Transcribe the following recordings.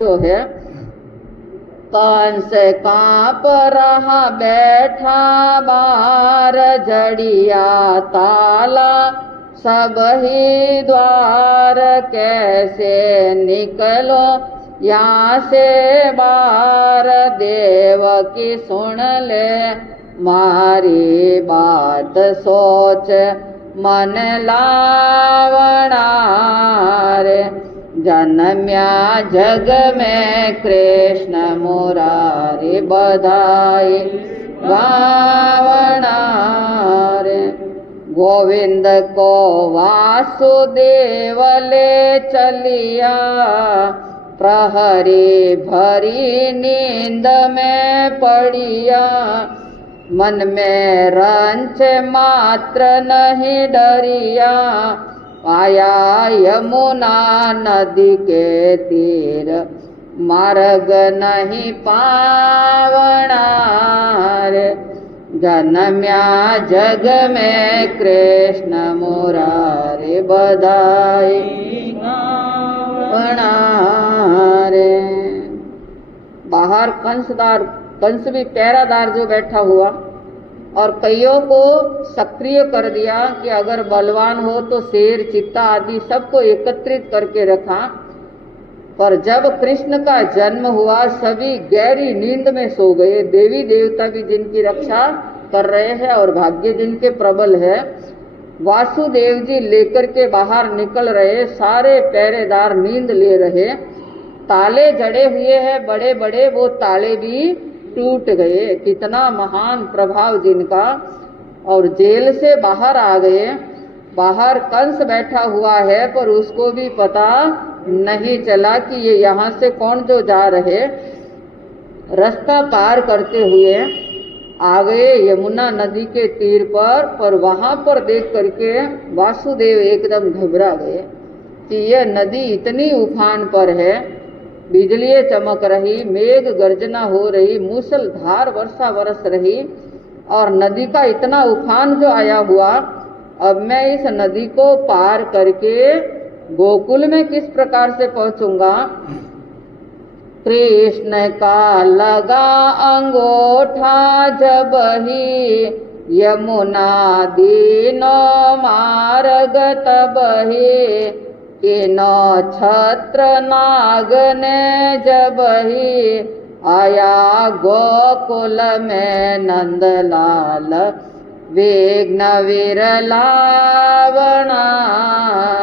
तो है। कंस कांप रहा बैठा बाहर, जड़िया ताला सब ही द्वार, कैसे निकलो यहाँ से बाहर। देवकी सुन ले मारी बात, सोच मन लावणा रे। जन्म्या जग में कृष्ण मुरारी, बधाई गावणा रे। गोविंद को वासुदेव ले चलिया, प्रहरी भरी नींद में पड़िया। मन में रंच मात्र नहीं डरिया, आया यमुना नदी के तीर, मार्ग नहीं पावना रे। जन्म्या जग में कृष्ण मुरारी, बधाई गावना रे। बाहर कंस भी पहरादार जो बैठा हुआ और कईयों को सक्रिय कर दिया कि अगर बलवान हो तो शेर चीता आदि सबको एकत्रित करके रखा। पर जब कृष्ण का जन्म हुआ सभी गहरी नींद में सो गए। देवी देवता भी जिनकी रक्षा कर रहे हैं और भाग्य जिनके प्रबल है। वासुदेव जी लेकर के बाहर निकल रहे, सारे पहरेदार नींद ले रहे। ताले जड़े हुए हैं बड़े बड़े, वो ताले भी टूट गए। कितना महान प्रभाव जिनका। और जेल से बाहर आ गए। बाहर कंस बैठा हुआ है पर उसको भी पता नहीं चला कि ये यहाँ से कौन जो जा रहे। रास्ता पार करते हुए आ गए यमुना नदी के तीर पर वहां पर देख करके वासुदेव एकदम घबरा गए कि यह नदी इतनी उफान पर है। बिजलियां चमक रही, मेघ गर्जना हो रही, मूसलधार वर्षा बरस रही और नदी का इतना उफान जो आया हुआ। अब मैं इस नदी को पार करके गोकुल में किस प्रकार से पहुंचूंगा। कृष्ण का लगा अंगूठा जब ही, यमुना दीनो मार्ग तब ही। किनो छत्र नाग ने जब ही, आया गोकुल में नंदलाल। विघ्न विरलावना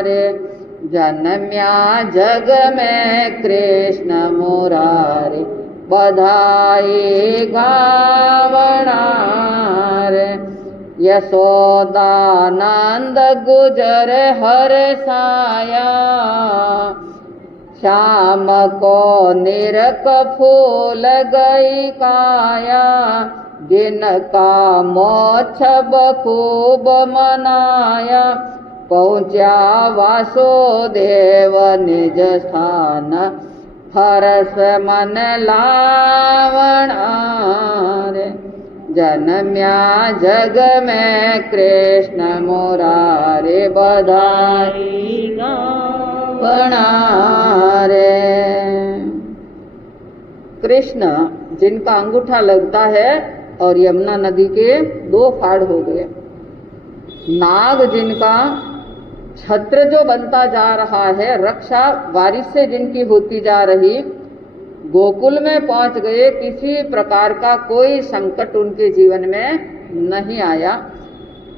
रे। जन्म्या जग में कृष्ण मुरारी, बधाई गावना रे। यशोदानंद गुजर हर साया, श्याम को निरक फूल गई काया। जिनका मोक्ष खूब मनाया, पहुँचा वासुदेव निज स्थान। हर्ष मन लावणा रे। जन्म्या जग में कृष्ण मुरारी, बधाई गावना रे। कृष्ण जिनका अंगूठा लगता है और यमुना नदी के दो फाड़ हो गए। नाग जिनका छत्र जो बनता जा रहा है, रक्षा बारिश से जिनकी होती जा रही, गोकुल में पहुंच गए। किसी प्रकार का कोई संकट उनके जीवन में नहीं आया।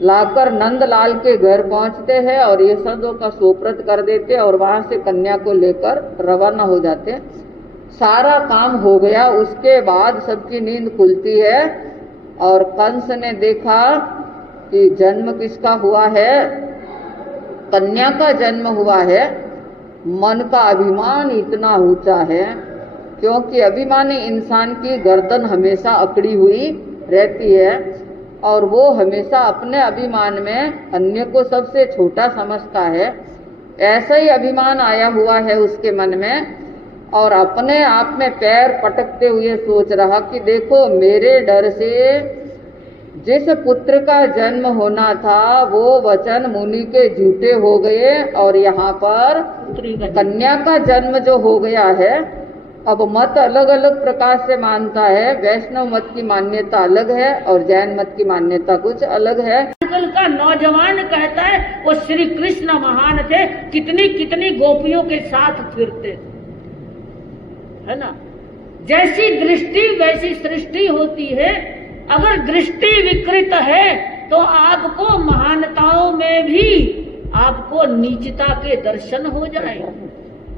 लाकर नंदलाल के घर पहुंचते हैं और ये सदों का सोप्रत कर देते और वहां से कन्या को लेकर रवाना हो जाते। सारा काम हो गया। उसके बाद सबकी नींद खुलती है और कंस ने देखा कि जन्म किसका हुआ है, कन्या का जन्म हुआ है। मन का अभिमान इतना ऊंचा है, क्योंकि अभिमानी इंसान की गर्दन हमेशा अकड़ी हुई रहती है और वो हमेशा अपने अभिमान में अन्य को सबसे छोटा समझता है। ऐसा ही अभिमान आया हुआ है उसके मन में और अपने आप में पैर पटकते हुए सोच रहा कि देखो, मेरे डर से जिस पुत्र का जन्म होना था वो वचन मुनि के झूठे हो गए और यहाँ पर कन्या का जन्म जो हो गया है अब मत अलग अलग प्रकार से मानता है। वैष्णव मत की मान्यता अलग है और जैन मत की मान्यता कुछ अलग है। आजकल का नौजवान कहता है वो श्री कृष्ण महान थे, कितनी कितनी गोपियों के साथ फिरते थे, है ना। जैसी दृष्टि वैसी सृष्टि होती है। अगर दृष्टि विकृत है तो आपको महानताओं में भी आपको नीचता के दर्शन हो जाए।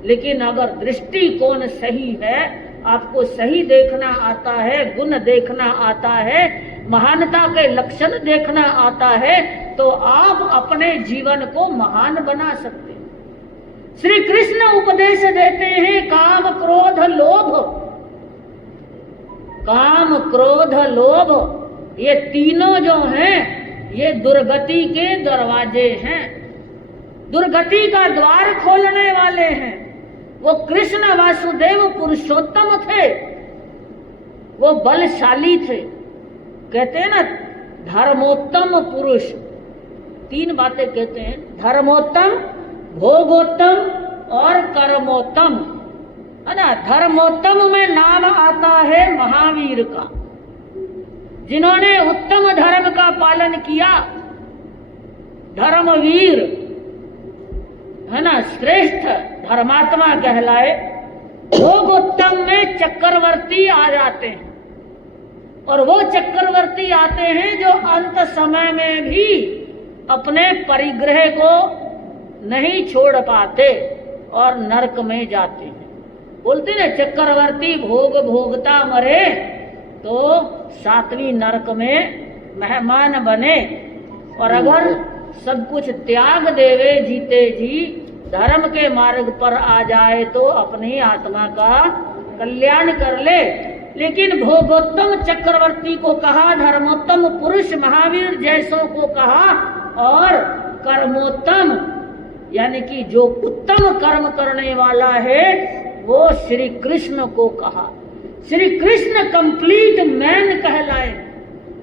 लेकिन अगर दृष्टिकोण सही है, आपको सही देखना आता है, गुण देखना आता है, महानता के लक्षण देखना आता है, तो आप अपने जीवन को महान बना सकते हैं। श्री कृष्ण उपदेश देते हैं काम क्रोध लोभ, काम क्रोध लोभ ये तीनों जो हैं ये दुर्गति के दरवाजे हैं, दुर्गति का द्वार खोलने वाले हैं। वो कृष्ण वासुदेव पुरुषोत्तम थे, वो बलशाली थे। कहते हैं ना धर्मोत्तम पुरुष, तीन बातें कहते हैं, धर्मोत्तम, भोगोत्तम और कर्मोत्तम, है ना। धर्मोत्तम में नाम आता है महावीर का, जिन्होंने उत्तम धर्म का पालन किया, धर्मवीर, है ना, श्रेष्ठ धर्मात्मा कहलाए। भोगोत्तम में चक्रवर्ती आ जाते हैं, और वो चक्रवर्ती आते हैं जो अंत समय में भी अपने परिग्रह को नहीं छोड़ पाते और नरक में जाते हैं। बोलते ना चक्रवर्ती भोग भोगता मरे, तो सातवीं नरक में मेहमान बने। और अगर सब कुछ त्याग देवे जीते जी, धर्म के मार्ग पर आ जाए तो अपनी आत्मा का कल्याण कर ले। लेकिन भोगोत्तम चक्रवर्ती को कहा, धर्मोत्तम पुरुष महावीर जैसों को कहा, और कर्मोत्तम यानी कि जो उत्तम कर्म करने वाला है वो श्री कृष्ण को कहा। श्री कृष्ण कंप्लीट मैन कहलाए,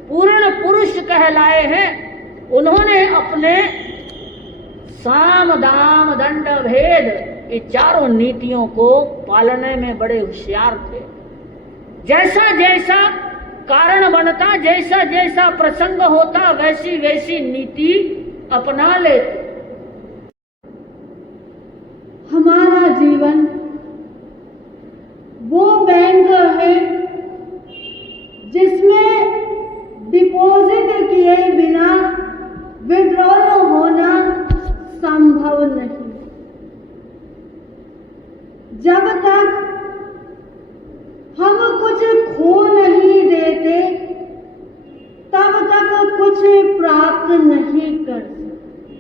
पूर्ण पुरुष कहलाए हैं। उन्होंने अपने साम दाम दंड भेद ये चारों नीतियों को पालने में बड़े होशियार थे। जैसा जैसा कारण बनता, जैसा जैसा प्रसंग होता, वैसी वैसी नीति अपना लेते। हमारा जीवन वो बैंक है जिसमें डिपॉजिट किए बिना विड्रॉल होना संभव नहीं। जब तक हम कुछ खो नहीं देते तब तक कुछ प्राप्त नहीं कर सकते।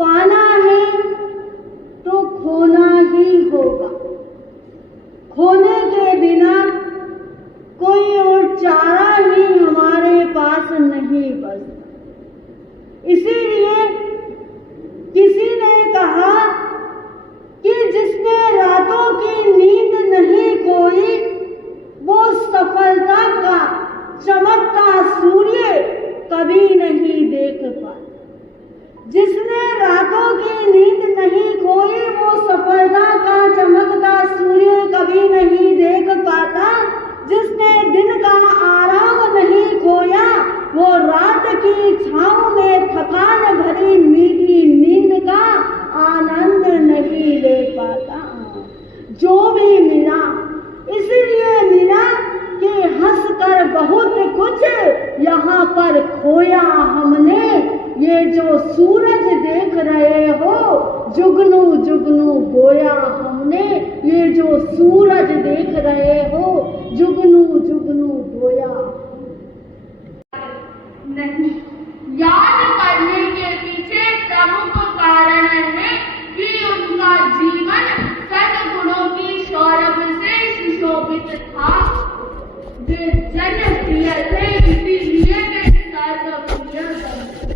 पाना है तो खोना ही होगा, खोने के बिना कोई और चारा ही हमारे पास नहीं बचता। इसीलिए किसी ने कहा कि जिसने रातों की नींद नहीं खोई वो सफलता का चमकता सूर्य कभी नहीं देख पाता। जिसने रातों की नींद नहीं खोई वो सफलता का चमकता सूर्य कभी नहीं देख पाता। जिसने दिन का आराम नहीं खोया वो रात की छांव में थकान भरी मीठी नींद का आनंद नहीं ले पाता। जो भी मिला इसलिए मिला कि हंसकर बहुत कुछ यहाँ पर खोया हमने। ये जो सूरज देख रहे हो जुगनू जुगनू बोया हमने। ये जो सूरज देख रहे हो जुगनू जुगनू बोया नहीं। याद करने के पीछे प्रमुख कारण है कि उनका जीवन सद्गुणों की सौरभ से सुशोभित था। वे जनप्रिय थे, इसीलिए वे सर्वप्रिय बने।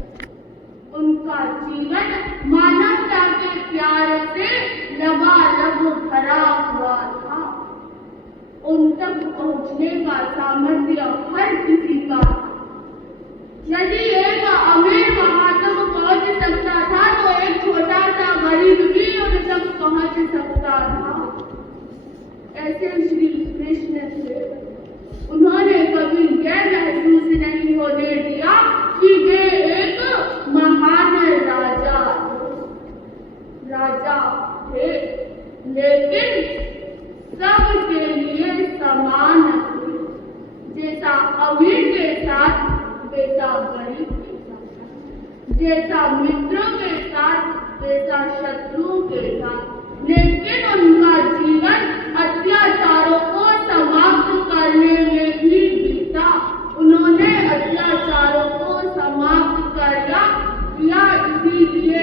उनका जीवन मानवता के प्यार से लबालब भरा हुआ था। उन तक पहुंचने का सामर्थ्य हर किसी का था। यदि एक अमीर महात्मा पहुंच सकता था तो एक छोटा सा गरीब भी उन तक पहुंच सकता था। जैसे श्री कृष्ण थे। उन्होंने कभी यह महसूस नहीं होने दिया कि वे एक महान राजा थे, लेकिन सबके लिए समान थे। जैसा अमीर के साथ वैसा गरीब के साथ, जैसा मित्रों के साथ वैसा शत्रुओं के साथ। लेकिन उनका जीवन अत्याचारों को समाप्त करने में भी बीता। उन्होंने अत्याचारों को समाप्त किया इसीलिए